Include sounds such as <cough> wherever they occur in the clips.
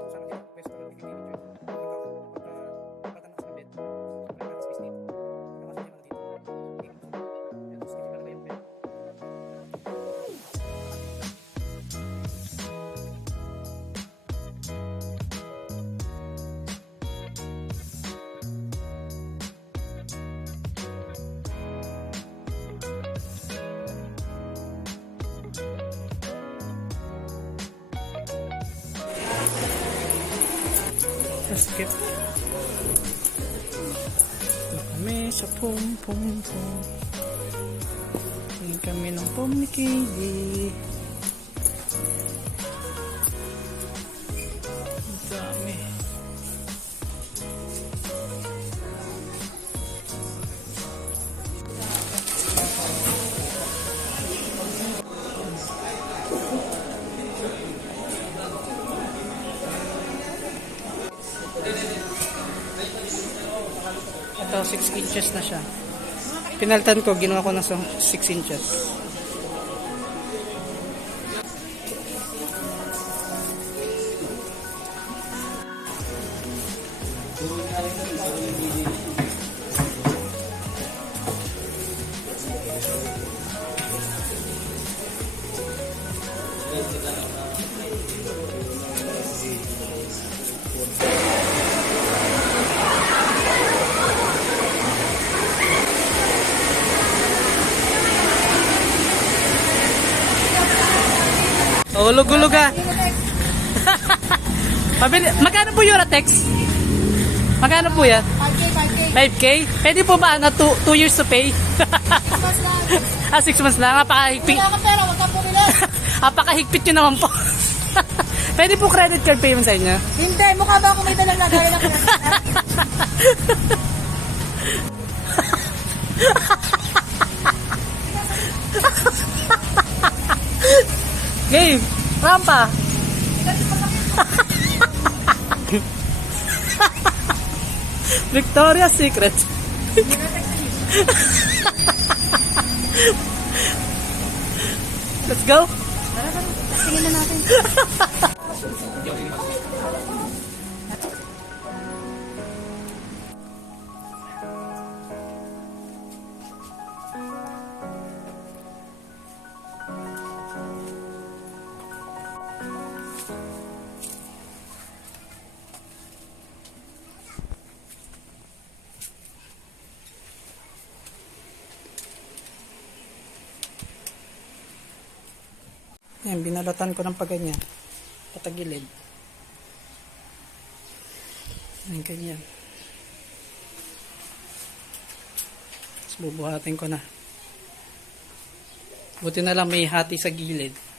espíritu santo. Skip. Kami sa pum pum pum. Kami ng pum ni Katie. Ito, 6 inches na siya. Pinaltan ko, ginawa ko na sa 6 inches. Hulog-hulog ah. <laughs> Pabili, magkano po yung Ratex? Magkano po yan? 5K, 5K. 5K? Pwede po ba na 2 years to pay? Mas na. ah, 6 months lang. <laughs> Napakahigpit. Wala kang pera, wag kang bumili. <laughs> Napakahigpit nyo naman po. Pwede po credit card payment sa inyo? Hindi, mukha ba ako may dalang lagayan ako? Game! Rampa! Victoria's Secret. Let's go. Tingin na natin. Yan, binalatan ko ng paganyan. Patagilid. Yan, ganyan. Tapos bubuhatin ko na. Buti na lang may hati sa gilid.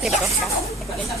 Pati ba ito?